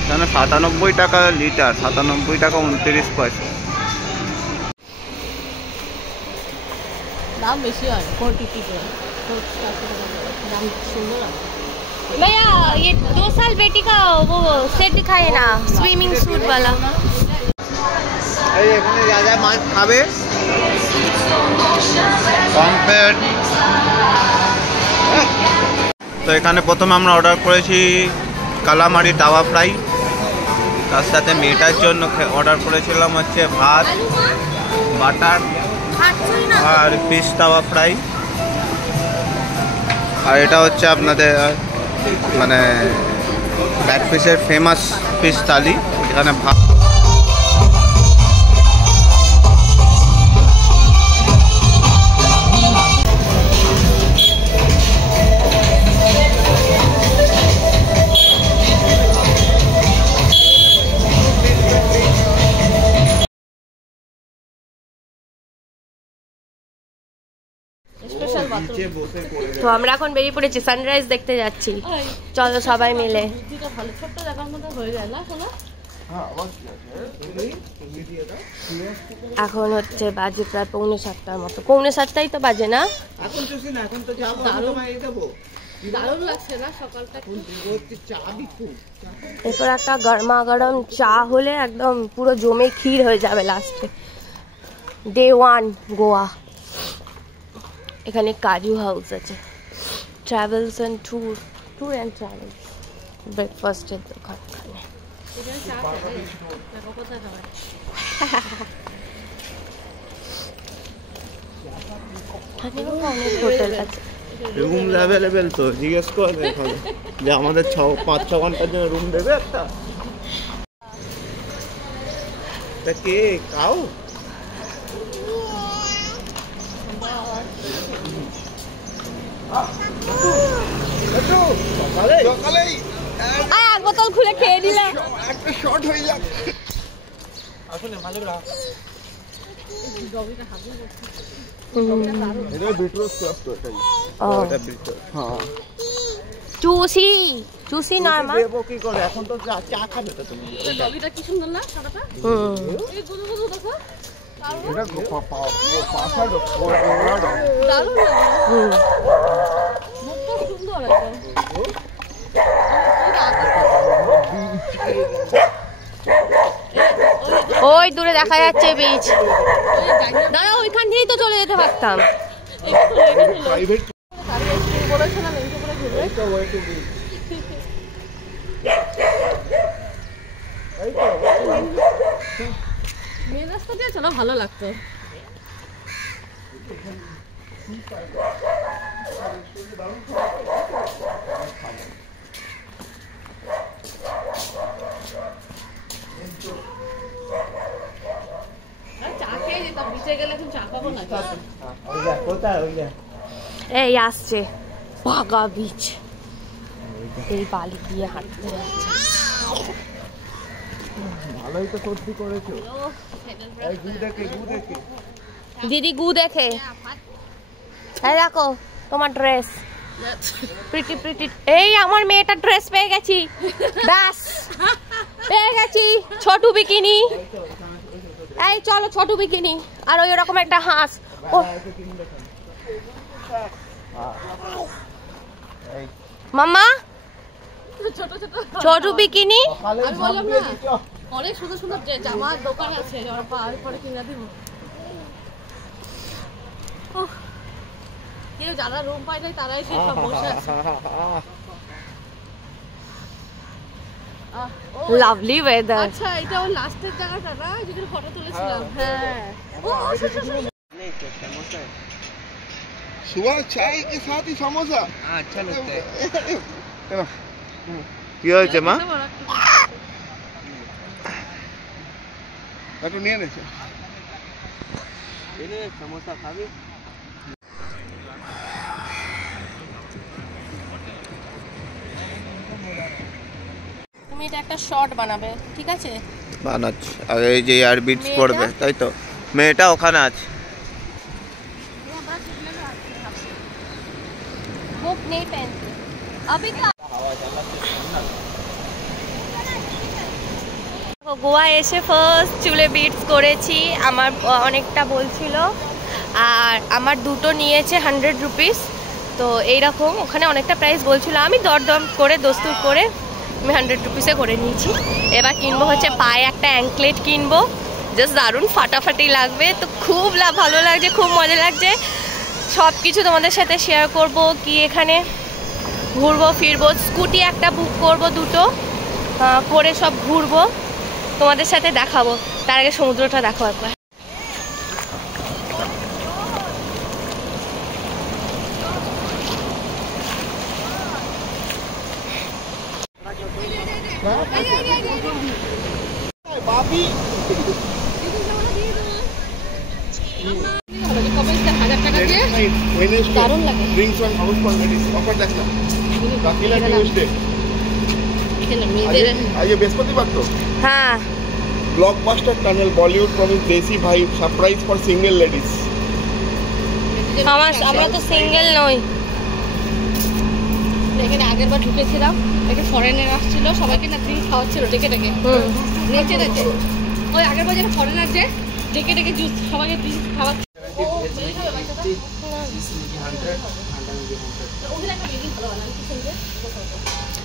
এখানে 97 টাকা লিটার, 97 টাকা 29 পয়সা। दाम बेशी है 450 का दाम सुंदर है। भैया ये 2 साल बेटी का वो सेट दिखाए ना, स्विमिंग सूट वाला। এই এখানে যা যা মাছ খাবে কমপ্লিট। তো এখানে প্রথমে আমরা অর্ডার করেছি কালামারি তাওয়া ফ্রাই, তার সাথে মেয়েটার জন্য অর্ডার করেছিলাম হচ্ছে ভাত, বাটার আর ফিশ তাওয়া ফ্রাই। আর এটা হচ্ছে আপনাদের মানে ব্যাক ফিশের ফেমাস ফিশ থালি, এখানে ভাত। তো আমরা এখন বেরিয়ে পড়েছি, সানরাইজ দেখতে যাচ্ছি। চলো সবাই মিলে। এখন হচ্ছে বাজে প্রায় 6:45 মতো, 6:45 তো বাজে না? এরপর একটা গরমা গরম চা হলে একদম পুরো জমে ক্ষীর হয়ে যাবে লাস্টে। ডে 1 গোয়া। এখানে কাজু হাউস আছে, travels and tour and travels, ব্রেকফাস্টের দোকান। অনেক হোটেল আছে, রুম অ্যাভেলেবেল। তো জিজ্ঞেস করে এখন যে আমাদের 5-6 ঘন্টার জন্য রুম দেবে একটা। তা কে কাউ এক বোতল খুলে খেয়ে দিলে একটা শর্ট হয়ে যাক। চুসি নয় মা, দেবো কি করে? এখন তো চা খাবে তো তুমি। ডগিটা কি সুন্দর না সাদাটা, এই গুদু গুদু দেখো, এটা পাশা ডগ, দারুণ লাগে। মুখটা সুন্দর একদম। ওই দূরে দেখা যাচ্ছে বিচ। দাঁড়া, ওইখান দিয়েই তো চলে যেতে পারতাম। মেন রাস্তা দিয়ে চলো, ভালো লাগতো। এই আসছে বাগা বিচ, এই বালি দিয়ে হাঁটতে যাচ্ছে। ভালোই তো সত্যি করেছো। দিদি গু দেখে, এই দেখো তোমার ড্রেস প্রিটি প্রিটি। এই আমার মেয়েটার ড্রেস পেয়ে গেছি, ব্যাস পেয়ে গেছি, ছোটু বিকিনি। এই চলো ছোটু বিকিনি, আর ওই রকম একটা হাঁস। ও মাম্মা, ছোটু বিকিনি। অনেক সুন্দর সুন্দর জামার দোকান আছে, পরে কিনে দিব। কেউ যারা রুম পায় নাই তারাই সেই সব বসে আছে। Lovely weather. আচ্ছা, এটা ওর লাস্টের জায়গাটা না, যেখানে ফটো তুলেছিলাম। হ্যাঁ, ও समोसा सुबह चाय के साथ ही समोसा अच्छा लगता है। কি হয়েছে মা? একটু নিয়ে নেছে, এনে সমোসা খাবি? তুমি এটা একটা শর্ট বানাবে, ঠিক আছে? বানাচ্ছি। আর এই যে এয়ার বিটস পড়বে, তাই তো? মেয়েটা ওখানে আছে। बुक नहीं पहनती। গোয়া এসে ফার্স্ট চুলে বিটস করেছি, আমার অনেকটা বলছিল, আর আমার দুটো নিয়েছে 100 রুপিস। তো এইরকম ওখানে অনেকটা প্রাইস বলছিল, আমি দরদম করে দস্তুর করে আমি 100 রুপিসে করে নিয়েছি। এবার কিনবো হচ্ছে পায়ে একটা অ্যাঙ্কলেট কিনবো, জাস্ট দারুণ ফাটাফাটি লাগবে। তো খুব ভালো লাগছে, খুব মজা লাগছে। সব কিছু তোমাদের সাথে শেয়ার করব, কি এখানে ঘুরবো ফিরবো, স্কুটি একটা বুক করব, দুটো করে সব ঘুরবো, তোমাদের সাথে দেখাবো। তার আগে সমুদ্রটা দেখো একবার। हाँ, ब्लॉकबस्टर टनल बॉलीवुड प्रॉमिस देसी भाई सरप्राइज फॉर सिंगल लेडीज। আমরা তো সিঙ্গেল নই। এখানে আগের বার ঢুকেছিলাম, একটা ফরেনার আসছিল, সবাইকে না ড্রিঙ্ক খাওয়াচ্ছিল ডেকে ডেকে, নেচে নেচে। ওই আগের বার যেটা ফরেনার যে ডেকে ডেকে জুস সবাইকে ড্রিঙ্ক খাওয়াচ্ছে।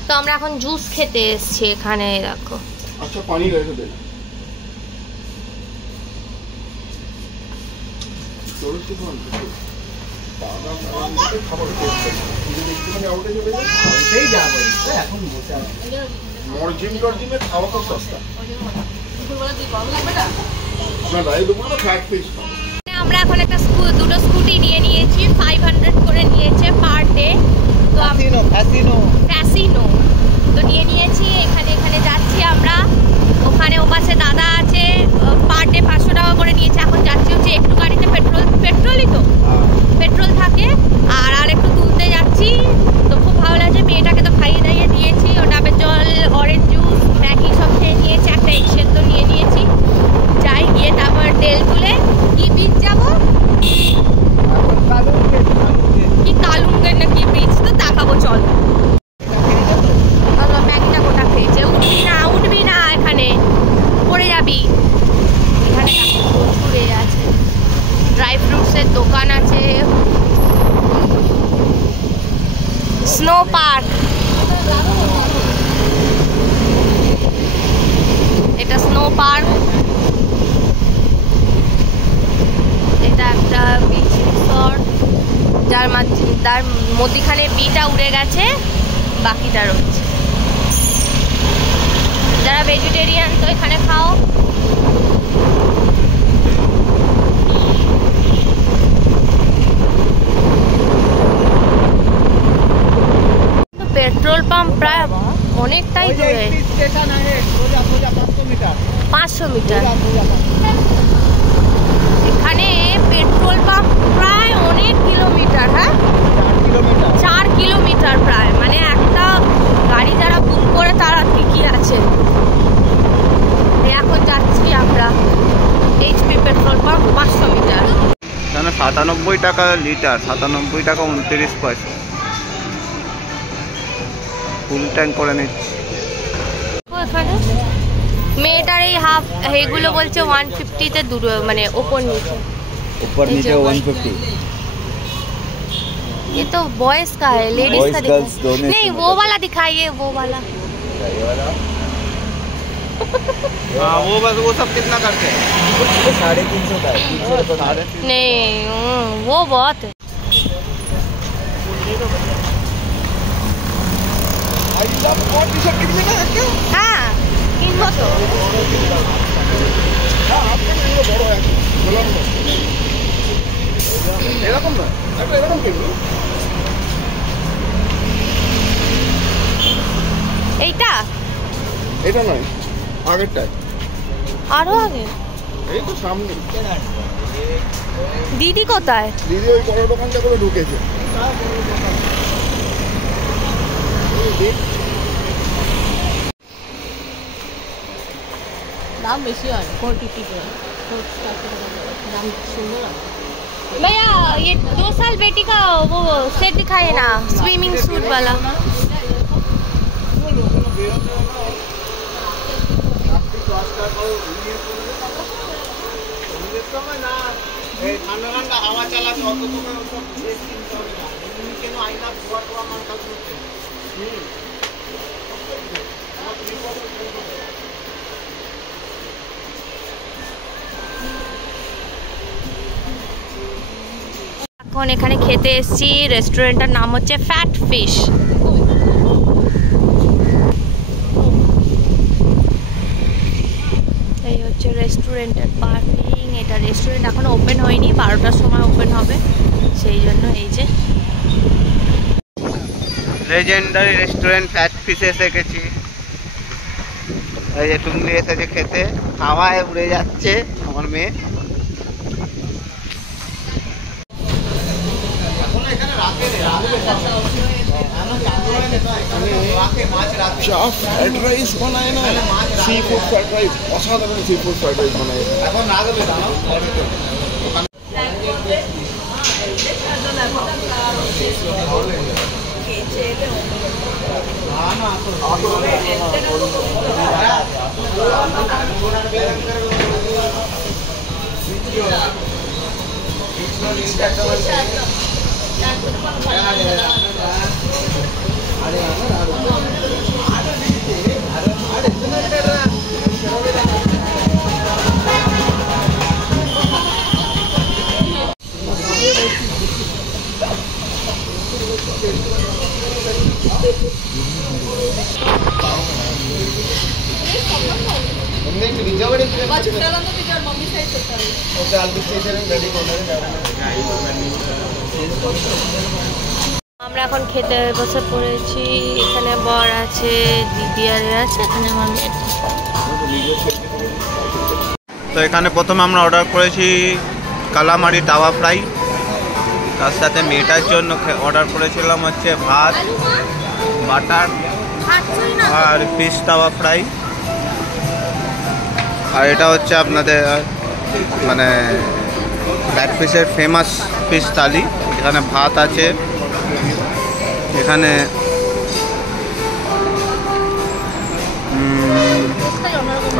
তো আমরা এখন জুস খেতে এসেছি এখানে, দেখো। अच्छा पानी रहे दे मर्जिम टर्जिमे खावा खूब सस्ता আমরা এখন একটা দুটো স্কুটি নিয়ে নিয়েছি, 500 করে নিয়েছে পার ডে। তো ফ্যাসিনো তো নিয়ে নিয়েছি, এখানে যাচ্ছি আমরা। ওখানে ওপাশে দাদা আছে, পার ডে 500 টাকা করে নিয়েছে। এখন যাচ্ছি হচ্ছে একটু গাড়িতে পেট্রোলই তো পেট্রোল থাকে, আর একটু তুলতে যাচ্ছি। তো খুব ভালো লাগছে, মেয়েটাকে তো খাইয়ে দাইয়ে দিয়েছি, ও ডাবের জল, অরেঞ্জ জুস, ম্যাগি সব খেয়ে নিয়েছি, একটা এগ সেদ্ধ নিয়ে নিয়েছি। যাই গিয়ে তারপর তেল তুলে কি বীজ যাবো, কি কালুঙ্গের না কি বীজ, তো দেখাবো চল। ব্যাগটা গোটা খেয়েছে, উঠবি না এখানে পড়ে যাবি। এখানে প্রচুর আছে, ড্রাই ফ্রুটসের দোকান আছে, স্নো পার্ক, এটা স্নো পার্ক, এটা একটা বিচ রিসর্ট, যার মধ্যখানে বিটা উড়ে গেছে, বাকিটা রয়েছে। যারা ভেজিটেরিয়ান তো এখানে খাও। পেট্রোল পাম্প প্রায় অনেকটাই দূরে, 500 মিটার। এখানে পেট্রোল পাম্প প্রায় অনেক কিলোমিটার, হ্যাঁ 4 কিলোমিটার প্রায়, মানে একটা গাড়ি যারা বুক করে তারা ঠিকই আছে। এখন যাচ্ছি আমরা এইচপি পেট্রোল পাম্প, 500 মিটার। 97 টাকা লিটার, 97 টাকা 29 পয়সা, ফুল ট্যাঙ্ক করে নিচ্ছি। এখানে মেয়েটার এই হাফ এইগুলো বলছে 150-তে দুটো, মানে ওপর নিচে 150। ये तो बॉयज का है, लेडीज का नहीं, वो वाला दिखाइए, वो वाला। हाँ वो सब कितना करते हैं? 350 का है, 300 का। नहीं वो बहुत है। हाँ किनको तो এইটা এটা নয়, আগেরটা আরো আগে, এই তো সামনে। দিদি কোথায়? দিদি ওই বড় দোকানটা করে ঢুকেছে। দাম বেশি হয়, 450 করে, দাম সুন্দর। भैया ये 2 साल बेटी का वो सेट दिखाइए ना, स्विमिंग सूट वाला। ঠান্ডা ঠান্ডা হাওয়া চালাচ্ছে অত তোমার সব কিনতে হবে না এমনি কেন আইনা ধোয়া টোয়া আমার কাজ করতে এখন এখানে খেতে এসেছি, রেস্টুরেন্টের নাম হচ্ছে ফ্যাট ফিশ। এই হচ্ছে রেস্টুরেন্টের পার্কিং। এটা রেস্টুরেন্ট এখনো ওপেন হয়নি, 12টার সময় ওপেন হবে, সেই জন্য এই যে লেজেন্ডারি রেস্টুরেন্ট ফ্যাট ফিশে এসে গেছি। এই যে টুকলি এসেছে খেতে, হাওয়ায় উড়ে যাচ্ছে আমার মেয়ে। যা ফ্রাইড রাইস বানায় না, সি ফুড ফ্রাইড রাইস, অসাধারণ সি ফুড ফ্রাইড রাইস বানায়। এখন রাখবে আমরা এখন খেতে বসে পড়েছি। এখানে বর আছে, দিদি আর আছে, এখানে আমার মেয়ে। তো এখানে প্রথমে আমরা অর্ডার করেছি কালামারি তাওয়া ফ্রাই, তার সাথে মেয়েটার জন্য অর্ডার করেছিলাম হচ্ছে ভাত, বাটার আর ফিশ তাওয়া ফ্রাই। আর এটা হচ্ছে আপনাদের মানে ব্যাট ফিশের ফেমাস ফিশ থালি। এখানে ভাত আছে, এখানে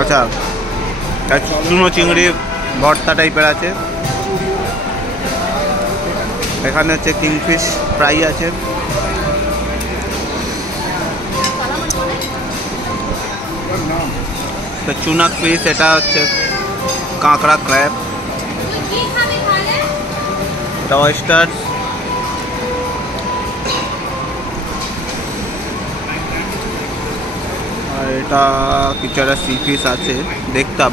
আচ্ছা চুনো চিংড়ি ভর্তা টাইপের আছে, এখানে হচ্ছে কিংফিশ ফ্রাই আছে, চুনা ফিশ, এটা হচ্ছে কাঁকড়া ক্র্যাব, এটা অয়েস্টার, আর এটা কিছু একটা সি ফিশ আছে দেখতাম।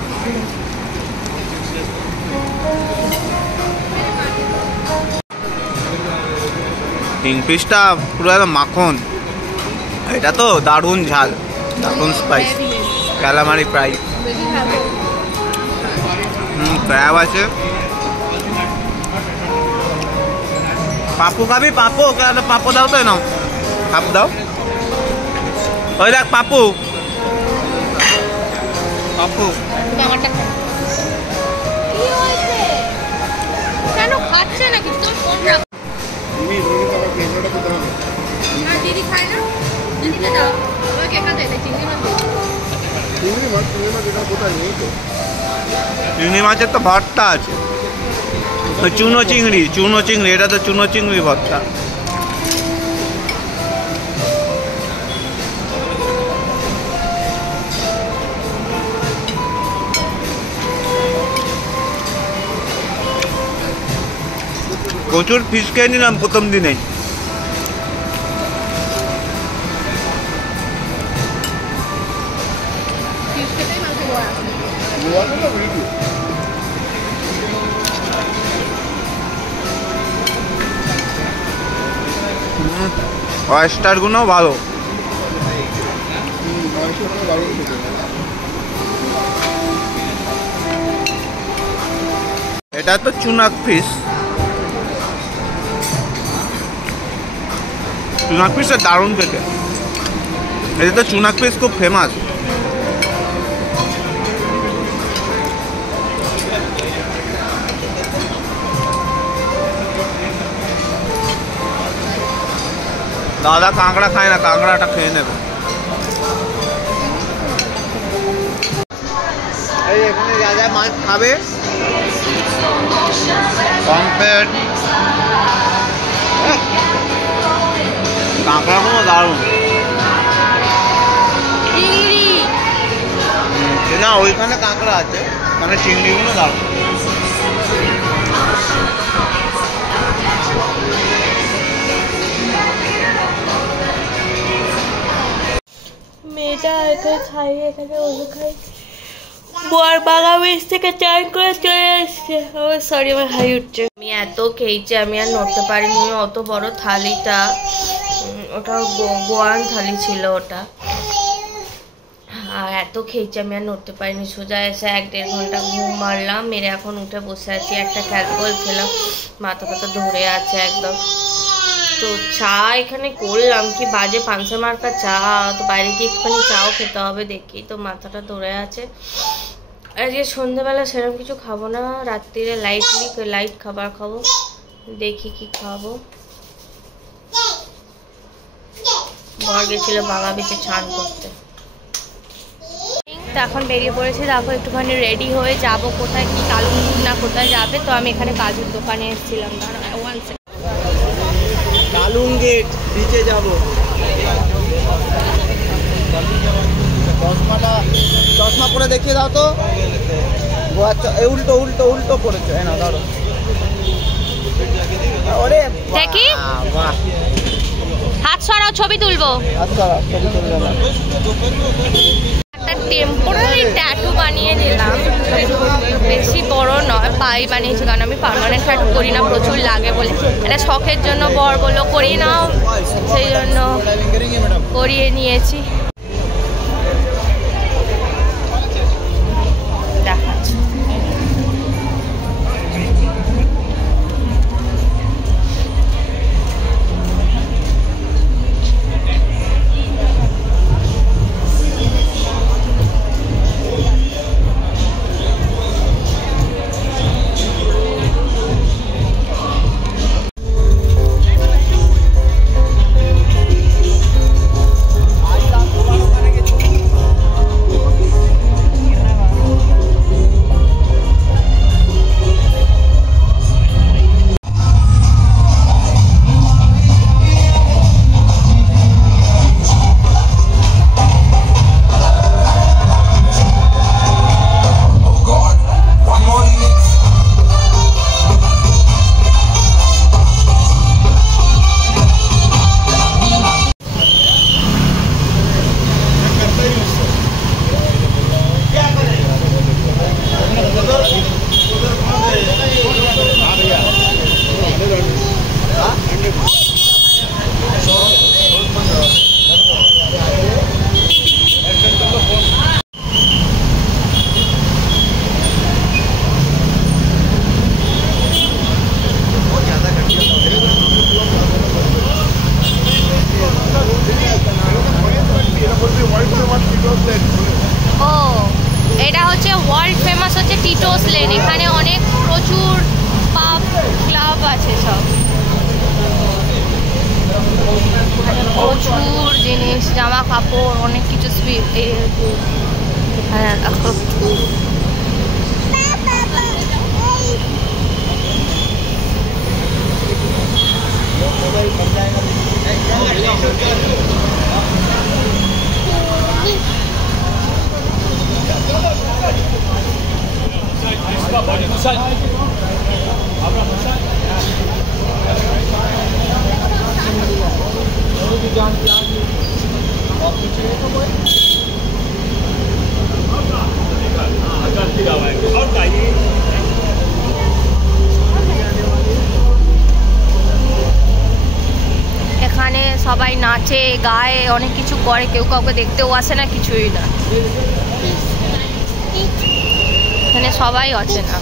কিংফিশটা পুরো একদম মাখন, এটা তো দারুণ ঝাল, দারুণ স্পাইস। ক্যালামারি ফ্রাই, ক্র্যাব আছে। পাপু খাবি? পাপু পাপু দাও তো, নাও হাফ দাও। ওই দেখ পাপু, পাপু কেন খাচ্ছে না কিন্তু ফোন রাখ। না দিদি খায় না, দিদিকে দাও, ওকে একা দে, চিংড়ি মাছ দে। চিংড়ি মাছ এটা কোথায় নেই তো। চিংড়ি মাছের তো ভর্তা আছে, চুনো চিংড়ি, এটা তো চুনো চিংড়ি ভর্তা। প্রচুর ফিশ খেয়ে নিলাম প্রথম দিনেই। অয়েস্টারগুলোও ভালো। এটা তো চুনাক ফিশ, চুনাক ফিশটা দারুণ খেতে। এটা তো চুনাক ফিশ খুব ফেমাস। দাদা কাঁকড়া খায় না, কাঁকড়াটা খেয়ে নেবে। এই এখানে যা যা মাছ খাবে পমফ্রেট, কাঁকড়াগুলো দারুণ। না ওইখানে কাঁকড়া আছে, মানে চিংড়িগুলো দারুণ। মেয়েটা এখানে খাই, এখানে ওষুধ খাই। বর বাগা বেশ থেকে চান করে চলে এসছে। সরি আমার হাই উঠছে। আমি এত খেয়েছি, আমি আর নড়তে পারিনি। অত বড় থালিটা, ওটা গোয়ান থালি ছিল ওটা, আর এত খেয়েছি আমি আর নড়তে পারিনি। সোজা এসে 1-1.5 ঘন্টা ঘুম মারলাম, মেরে এখন উঠে বসে আছি। একটা ক্যালকল খেলাম, মাথা ফাথা ধরে আছে একদম। তো চা এখানে করলাম, কি বাজে 500 মার্কা চা। তো বাইরে গিয়ে একটুখানি চাও খেতে হবে, দেখি। তো মাথাটা ধরে আছে। আজকে সন্ধ্যেবেলা সেরকম কিছু খাবো না, রাত্রিরে লাইট খাবার খাবো। দেখি কি খাবো। বর গেছিল বাবা বেঁচে ছান করতে। তো এখন বেরিয়ে পড়েছি, দেখো একটুখানি রেডি হয়ে যাব। কোথায় কি কালুন না কোথায় যাবে। তো আমি এখানে কাজুর দোকানে এসেছিলাম। কালুন গেট বিচে যাব। চশমা পরে দেখিয়ে দাও তো। উল্টো উল্টো উল্টো পড়েছে, না ধরো। দেখি, হাত সরাও, ছবি তুলবো। আচ্ছা ছবি তুলবে না। একটা টেম্পোরারি ট্যাটু বানিয়ে দিলাম, বেশি বড় নয়, পাই বানিয়েছি। কারণ আমি পার্মানেন্ট ট্যাটু করি না, প্রচুর লাগে বলে। এটা শখের জন্য বর বললো করি নাও, সেই জন্য করিয়ে নিয়েছি। দেখাচ্ছি। প্রচুর জিনিস, জামা কাপড়, অনেক কিছু। হ্যাঁ দেখো, এখানে সবাই নাচে গায়ে, অনেক কিছু করে, কেউ কাউকে দেখতেও আসে না, কিছুই না। এখানে সবাই আছে না।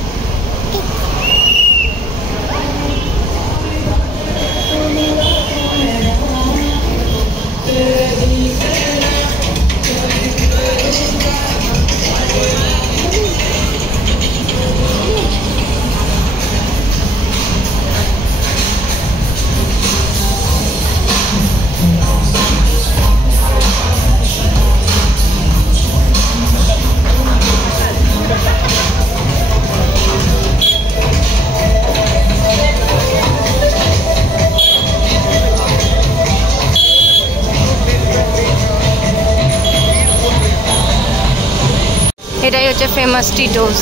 হচ্ছে ফেমাস টিটোস।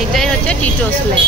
এইটাই হচ্ছে টিটোস লেক।